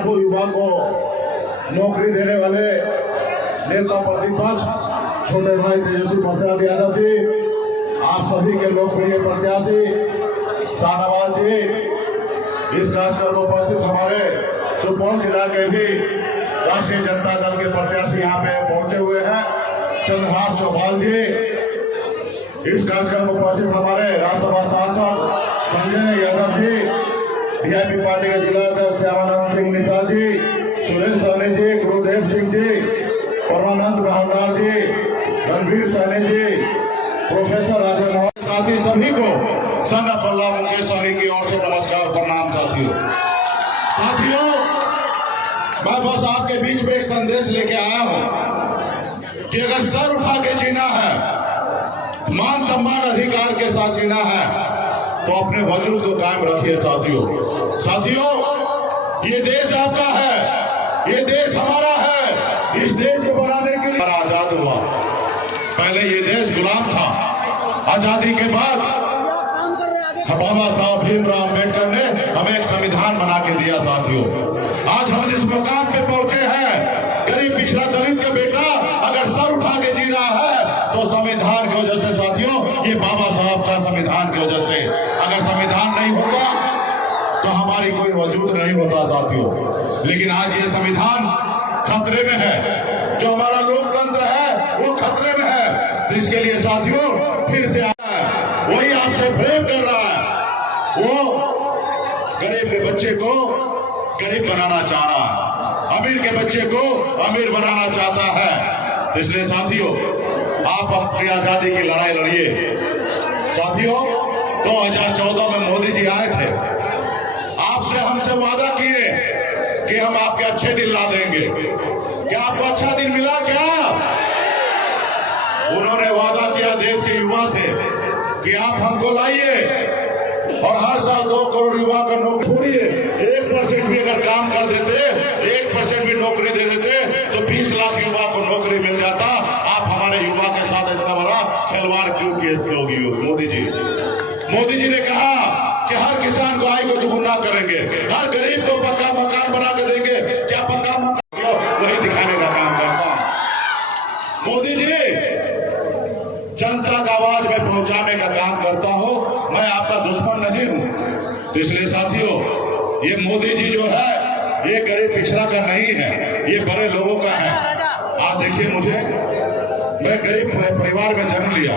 लाखों युवा को नौकरी देने वाले नेता प्रतिपक्ष छोटे भाई तेजस्वी प्रसाद यादव जी, आप सभी के लोकप्रिय प्रत्याशी शाहनवाज जी, इस कार्यक्रम में उपस्थित हमारे सुपौल जिला के भी राष्ट्रीय जनता दल के प्रत्याशी यहाँ पे पहुंचे हुए हैं, चंद्रहास चौपाल जी, इस कार्यक्रम में उपस्थित हमारे राज्यसभा सांसद संजय यादव जी, डीआईपी पार्टी के जिला अध्यक्ष श्यामानंद सिंह निशा जी, सुरेश सहनी जी, गुरुदेव सिंह जी, परमानंद बहादुर जी, रणवीर सहनी जी, प्रोफेसर राजेंद्र मोहन, साथी सभी को संघ पल्ला मुकेश सहनी की ओर से नमस्कार प्रणाम। साथियों मैं बस आपके बीच में एक संदेश लेके आया हूं कि अगर सर उठा के जीना है, मान सम्मान अधिकार के साथ जीना है, तो अपने वजूद को कायम रखिए। साथियों ये देश आपका है, ये देश हमारा है। इस देश को बनाने के लिए आजाद हुआ, पहले ये देश गुलाम था। आजादी के बाद बाबा साहब भीमराव अम्बेडकर ने हमें एक संविधान बना के दिया। साथियों आज हम जिस मुकाम पे पहुंचे हैं, गरीब पिछड़ा दलित का बेटा अगर सर उठा के जी रहा है तो संविधान की वजह से। साथियों ये बाबा साहब का संविधान की वजह से, अगर संविधान नहीं होता तो हमारी कोई वजूद नहीं होता। साथियों लेकिन आज ये संविधान खतरे में है, जो हमारा लोकतंत्र है वो खतरे में है। तो इसके लिए साथियों फिर से वही आपसे प्रेम कर रहा है, वो गरीब के बच्चे को गरीब बनाना चाह रहा है, अमीर के बच्चे को अमीर बनाना चाहता है। इसलिए साथियों आप अपनी आजादी की लड़ाई लड़िए। साथियों 2014 में मोदी जी आए थे, आपसे हमसे वादा किए कि हम आपके अच्छे दिन ला देंगे। क्या आपको अच्छा दिन मिला? क्या उन्होंने वादा किया देश के युवा से कि आप हमको लाइए और हर साल 2 करोड़ युवा का नौकरी छोड़िए, 1% भी अगर काम कर देते, 1% भी नौकरी दे देते तो 20 लाख युवा को नौकरी मिल जाता। आप हमारे युवा के साथ इतना बड़ा खिलवाड़ क्यों किए होगी? मोदी जी ने कहा कि हर किसान को आय को दुगुना करेंगे, हर गरीब को पक्का मकान बना के देंगे। क्या पक्का मकान? वही दिखाने का काम करता मोदी जी, जनता का आवाज में पहुंचाने का काम करता हूं, मैं आपका दुश्मन नहीं हूं। तो इसलिए साथियों ये मोदी जी जो है ये गरीब पिछड़ा का नहीं है, ये बड़े लोगों का है। आज देखिए मैं गरीब परिवार में जन्म लिया,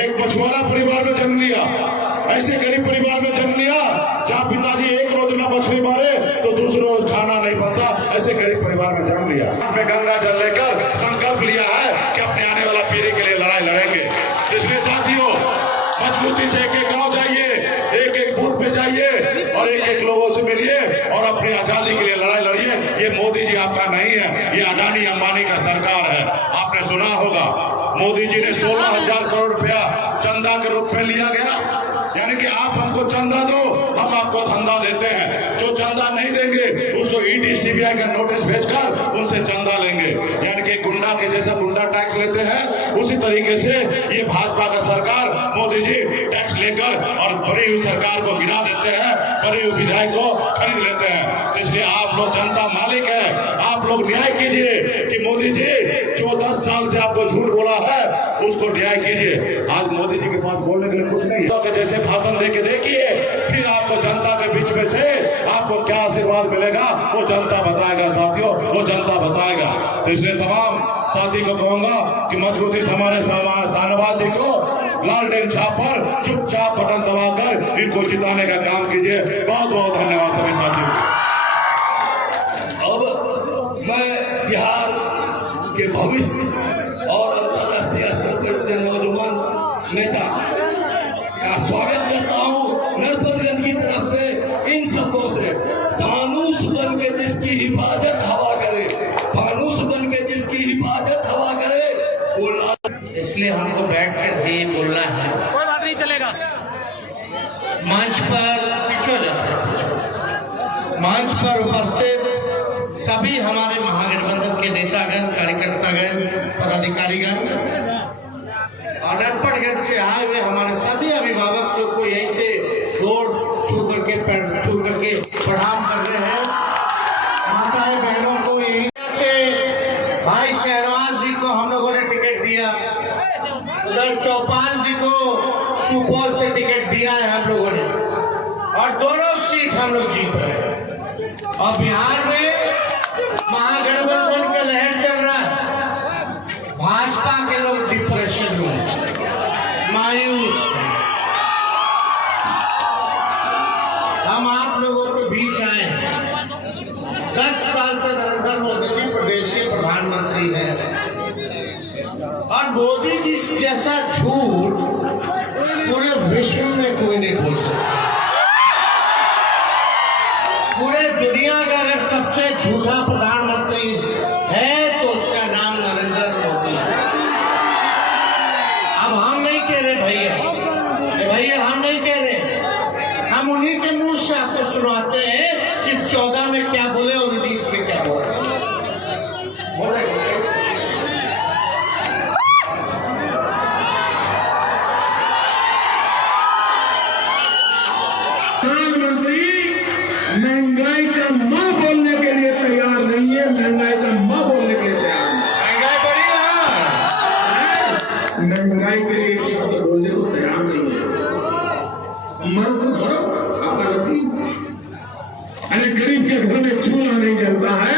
एक मछुआरा परिवार में जन्म लिया, ऐसे गरीब परिवार में जन्म लिया जहाँ पिताजी एक रोज ना मछली मारे तो दूसरे रोज खाना नहीं बनता, ऐसे गरीब परिवार में जन्म लिया। मैं गंगा जल लेकर संकल्प लिया है कि अपने आने वाला पीढ़ी के लिए लड़ाई लड़ेंगे। इसलिए साथियों मजबूती से एक एक गांव जाइए, एक एक बूथ पे जाइए और एक एक लोगों से मिलिए और अपनी आजादी के लिए लड़ाई लड़िए। ये मोदी जी आपका नहीं है, ये अडानी अंबानी का सरकार है। आपने सुना होगा मोदी जी ने 16,000 करोड़ रुपया चंदा के रूप में लिया गया, यानी कि आप हमको चंदा दो हम आपको धंधा देते हैं। जो चंदा नहीं देंगे उसको ईडी सीबीआई का नोटिस भेजकर उनसे चंदा लेंगे, यानी कि गुंडा के जैसा गुंडा टैक्स लेते हैं। उसी तरीके से ये भाजपा का सरकार मोदी जी टैक्स लेकर और बड़ी हुई सरकार को गिरा देते हैं, बड़ी हुई विधायक को खरीद लेते हैं। तो इसलिए आप लोग जनता मालिक है, आप लोग न्याय कीजिए कि मोदी जी जो 10 साल से आपको झूठ बोला है उसको न्याय कीजिए। आज मोदी जी के पास बोलने के लिए कुछ नहीं है, जैसे भाषण देके देखिए, फिर आपको जनता के बीच में से आपको क्या आशीर्वाद मिलेगा वो जनता बताएगा। साथियों वो जनता बताएगा। तो इसलिए तमाम साथी को कहूंगा कि मजबूती से हमारे शाहनवाज जी को लालटेन छाप पर चुपचाप बटन दबाकर इनको जिताने का काम कीजिए। बहुत बहुत धन्यवाद सभी साथियों। अब मैं बिहार के भविष्य और अंतर्राष्ट्रीय स्तर के नौजवान नेता का स्वागत करता हूं नरपतगंज की तरफ से इन शब्दों से, फानूस बन के जिसकी हिफाजत हवा करे, फानूस बन के जिसकी हिफाजत हवा करे वो। इसलिए हमको बैठ कर भी बोलना है। कोई बात नहीं चलेगा। मंच पर मंच पर उपस्थित सभी हमारे महागठबंधन के नेतागण, कार्यकर्तागण, पदाधिकारीगण और नरपतगंज से आए हुए हमारे सभी अभिभावक लोग को यही से गोड़ छू करके पैर छू करके प्रणाम कर रहे हैं। सुपौल से टिकट दिया है हम लोगों ने और दोनों सीट हम लोग जीत रहे हैं। और बिहार में महागठबंधन का लहर चल रहा है। भाजपा के लोग डिप्रेशन में हैं, मायूस हैं। हम आप लोगों के बीच आए हैं। 10 साल से नरेंद्र मोदी जी प्रदेश के प्रधानमंत्री हैं और मोदी जी जैसा झूठ पूरे विश्व में कोई नहीं बोल सकता। पूरे दुनिया का अगर सबसे झूठा प्रधानमंत्री है तो उसका नाम नरेंद्र मोदी है। अब हम नहीं कह रहे भैया हम नहीं कह रहे, हम उन्हीं के मुंह से आपको सुनाते हैं कि 14 में क्या बोले और 19 में क्या बोले। प्रधानमंत्री महंगाई का मां बोलने के लिए तैयार नहीं है, महंगाई का मां बोलने के लिए तैयार नहीं। महंगाई के लिए शब्द बोलने को तैयार नहीं है। मन को भरो आपका नसीब। अरे गरीब के घर में चूल्हा नहीं जलता है,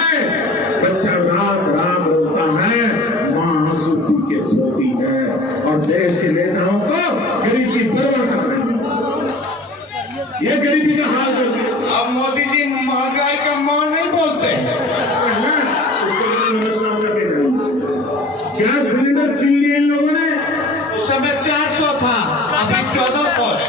बच्चा रात रात रोता है, मां आंसू पी के सोती है और देश के नेताओं को गरीब की परवाह कर रहे हैं। ये गरीबी का हाल कर दिया। अब मोदी जी महंगाई का मां नहीं बोलते हैं। गैस सिलेंडर छीन लिए इन लोगों ने। उस समय 400 था, अभी 1400 है।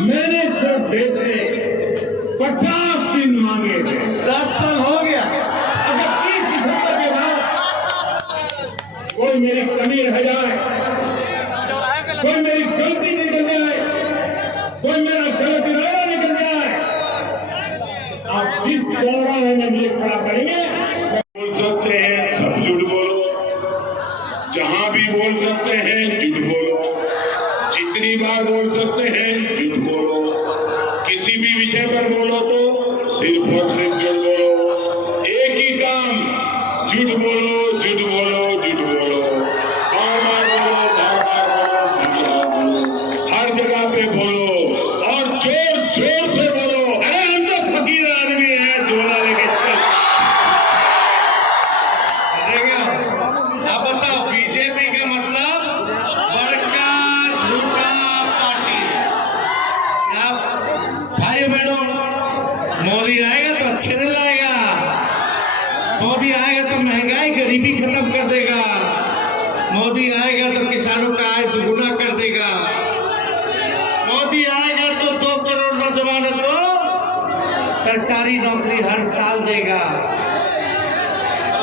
मैंने सिर्फ देश से 50 दिन मांगे थे। 10 साल हो गया। अगर 30 दिसंबर के बाद कोई मेरी कमी रह जाए, कोई मेरी गलती निकल जाए, कोई मेरा गलत इरादा निकल जाए, आप जिस चौराहे में मुझे खड़ा करेंगे बोल सकते हैं, सब झूठ बोलो। जहां भी बोल सकते हैं झूठ बोलो, जितनी बार बोल सकते हैं झूठ बोलो, किसी भी विषय पर बोलो तो सिर्फ और सिर्फ झूठ बोलो। एक ही काम, झूठ बोलो, झूठ बोलो, झूठ बोलो, बार बार बोलो, बार बार बोलो, हर जगह पे बोलो और जोर जोर से बोलो। अरे हम तो फकीर आदमी है, झोला लेके चल। अब बताओ, बीजेपी का मतलब बड़का झूठा पार्टी। भाई बहनों, मोदी आएगा तो अच्छे दिन लाएगा। मोदी आएगा तो महंगाई गरीबी खत्म कर देगा। मोदी आएगा तो किसानों का आय दुगुना कर देगा। मोदी आएगा तो 2 करोड़ नौजवानों को सरकारी नौकरी हर साल देगा।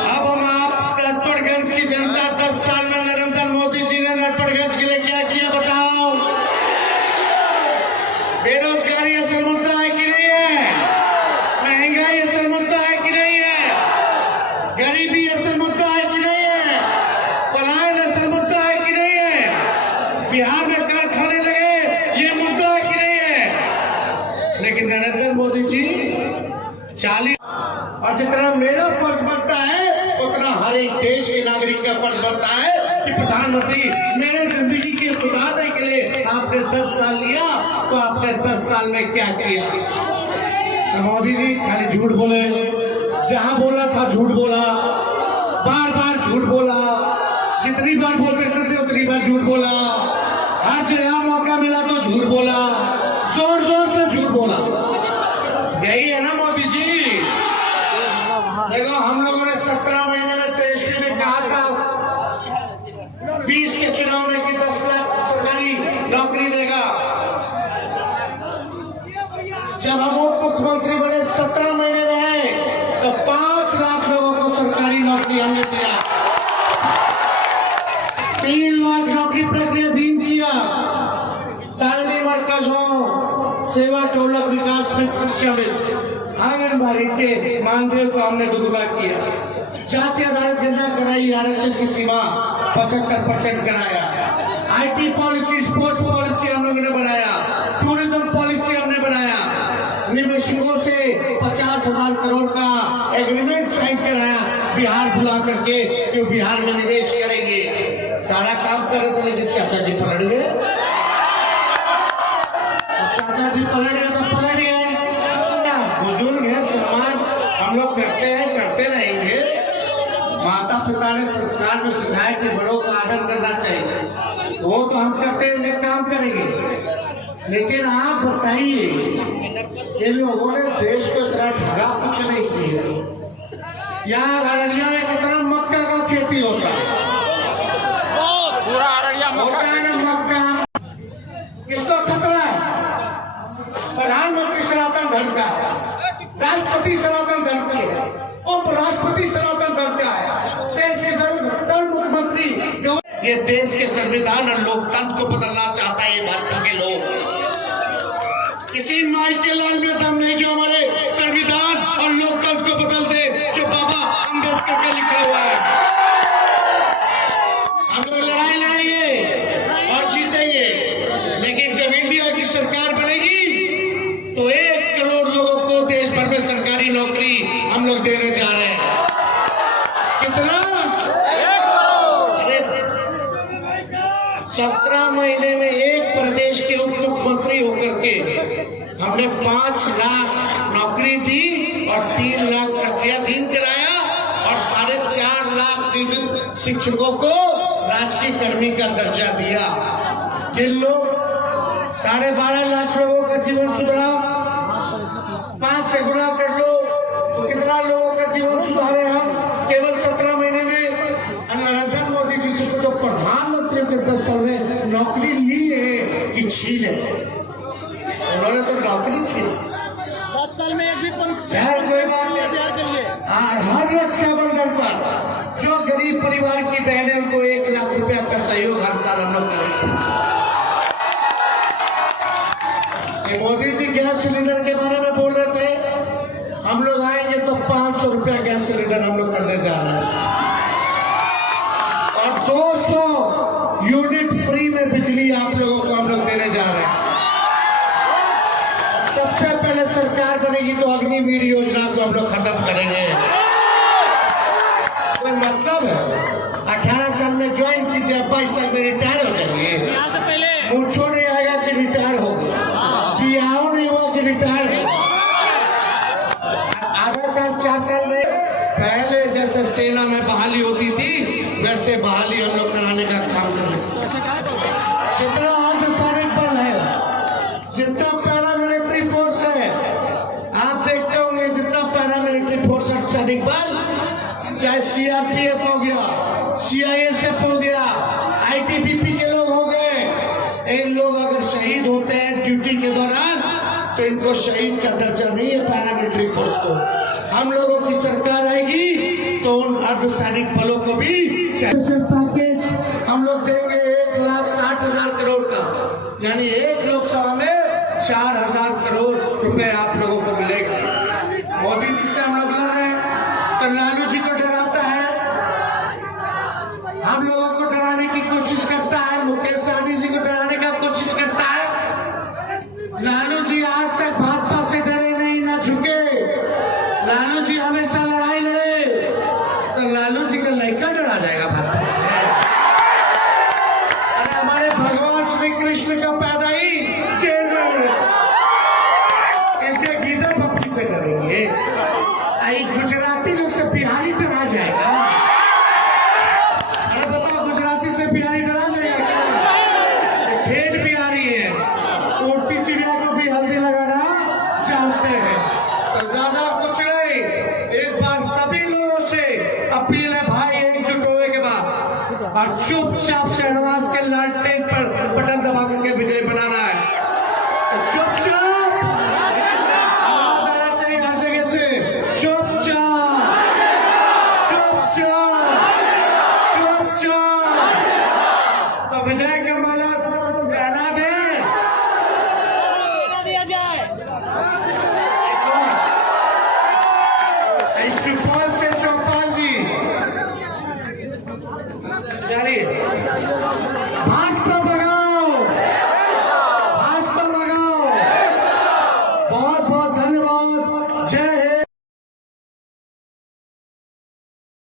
अब हम आप नटवरगंज की जनता 10 साल में नरेंद्र मोदी जी ने नटवरगंज के लिए क्या किया बताओ? बेरोजगारी असल मुद्दा है कि नहीं है? महंगाई असल मुद्दा है कि नहीं है? गरीबी असल मुद्दा है कि नहीं है? पलायन असल मुद्दा है कि नहीं है? बिहार में कारखाने लगे, ये मुद्दा है कि नहीं है? लेकिन नरेंद्र मोदी जी 40 और जितना मेरा फर्ज बनता है उतना हर एक देश के नागरिक का फर्ज बनता है कि प्रधानमंत्री मेरे जिंदगी के सुधारने के लिए आपने 10 साल लिया, तो आपने 10 साल में क्या किया? तो मोदी जी खाली झूठ बोले, जहां बोला था झूठ बोला, बार बार झूठ बोला, जितनी बार बोल सकते थे उतनी बार झूठ बोला, हर जगह मौका मिला तो झूठ बोला, जोर जोर से झूठ बोला। यही है ना मोदी जी? देखो, हम लोगों ने 17 महीने में तेजस्वी ने कहा था 20 के चुनाव में कि 10 लाख सरकारी नौकरी देगा। जब हम उप मुख्यमंत्री बने 17 महीने में आए तो 5 लाख लोगों को सरकारी नौकरी हमने दिया, 3 लाख नौकरी प्रक्रियाधीन किया, तालीमी मरकज हो, सेवा टोलक विकास में, शिक्षा में, आंगनबाड़ी के मानदेय को हमने दुगुना किया, जातीय अदालत गणना कराई, आरक्षण की सीमा 75% कराया, IT पॉलिसी, स्पोर्ट्स पॉलिसी हम लोगों ने बनाया, टूरिज्म पॉलिसी हमने बनाया, निवेशकों से 50,000 करोड़ का एग्रीमेंट साइन कराया बिहार बुला करके कि बिहार में निवेश करेंगे। सारा काम कर रहे थे लेकिन चाचा जी पलट गए। चाचा जी पलट गए तो पलट गए। बुजुर्ग है, सम्मान हम लोग करते हैं, करते रहेंगे। माता पिता ने संस्कार में सिखाया कि बड़ों का आदर करना चाहिए, वो तो हम करते हुए काम करेंगे। लेकिन आप बताइए, इन लोगों ने देश को इतना ठगा कुछ नहीं किया। यहाँ अररिया में कितना मक्का का खेती होता है, पूरा अररिया होता है ना मक्का। किसको खतरा है? प्रधानमंत्री सनातन धर्म का है, राष्ट्रपति सनातन धर्म की है, उपराष्ट्रपति सनातन धर्म का है, देश के धर्म मुख्यमंत्री। ये देश के संविधान और लोकतंत्र को बदलना चाहता है ये भाजपा के लोग। किसी माई के लाल में दम नहीं जो हमारे संविधान और लोकतंत्र को बदल दे, जो बाबा अम्बेडकर का लिखा हुआ है। हम लोग लड़ाई लड़ेंगे और जीतेंगे, लेकिन जब इंडिया की सरकार बनेगी तो 1 करोड़ लोगों को देश भर में सरकारी नौकरी हम लोग देने जा रहे हैं। कितना? 17 महीने में एक प्रदेश के उप मुख्यमंत्री होकर के हमने 5 लाख नौकरी दी और 3 लाख प्रक्रियाधीन कराया और 4.5 लाख नियोजित शिक्षकों को राजकीय कर्मी का दर्जा दिया। किन लोग? 12.5 लाख लोगों का जीवन सुधरा। 5 से गुणा कर लो तो कितना लोगों का जीवन सुधारे हम केवल 17 महीने में। नरेंद्र मोदी जी से जो प्रधानमंत्री के 10 साल में नौकरी ली है कि छीन है, उन्होंने तो नौकरी छीनी। 10 साल में एक भी कोई बात नहीं। हर रक्षाबंधन पर जो गरीब परिवार की बहनें, उनको 1 लाख रुपया का सहयोग हर साल हम लोग करेंगे। मोदी जी गैस सिलेंडर के बारे में बोल रहे थे, हम लोग आएंगे तो 500 रुपया गैस सिलेंडर हम लोग करने जा रहे हैं और 200 यूनिट फ्री में बिजली आप लोगों को हम लोग देने जा रहे हैं। सबसे पहले सरकार बनेगी तो अग्निवीर योजना को हम लोग खत्म करेंगे। कोई मतलब है? 18 साल में ज्वाइन कीजिए, 22 साल में रिटायर हो जाएंगे। मूछो नहीं आएगा कि रिटायर हो गया, बियाह नहीं हुआ कि रिटायर हो। आधा साल 4 साल में पहले जैसे सेना में बहाली होती थी वैसे बहाली हम लोग कराने का काम करेंगे। जितना अर्धसैनिक बल है, जितना पैरामिलिट्री फोर्स है, आप देखते होंगे जितना पैरामिलिट्री फोर्स अर्धसैनिक बल, चाहे CRPF हो गया, CISF हो गया, ITBP के लोग हो गए, इन लोग अगर शहीद होते हैं ड्यूटी के दौरान तो इनको शहीद का दर्जा नहीं है पैरामिलिट्री फोर्स को। हम लोगों की सरकार आएगी तो उन अर्धसैनिक बलों को भी पैकेज हम लोग देंगे 1,60,000 करोड़ का, यानी एक लोकसभा में 4,000 करोड़ रुपए आप लोगों को मिलेगा। मोदी जी से हम लोग लड़ रहे हैं तो लालू जी को डराता है, हम लोगों को डराने की कोशिश करता है, मुकेश सहनी जी को डराने का कोशिश करता है। लालू जी आज तक भाजपा से डरे नहीं, ना झुके। लालू जी हमेशा लड़ाई लड़े, तो लालू जी का लड़का डरा जाएगा भाजपा से? अरे हमारे भगवान श्री कृष्ण का पैदा ही जेल में हुए, कैसे गीता पप्पी से डरेंगे? आई गुजराती लोग से बिहारी डरा जाएगा? अरे बताओ, गुजराती से बिहारी डरा जाएगा क्या? ठेठ बिहारी है, उड़ती चिड़िया को भी हल्दी लगाना जानते हैं। तो ज्यादा कुछ नहीं, एक बार सभी लोगों से अपील है भाई, एकजुट होने के बाद और चुपचाप शहनवाज के लालटेन पर बटन दबा करके विजय बनाना है। तो चुपचाप विजय का माला पहना दे। सुपौल से चौपाल जी चलिए।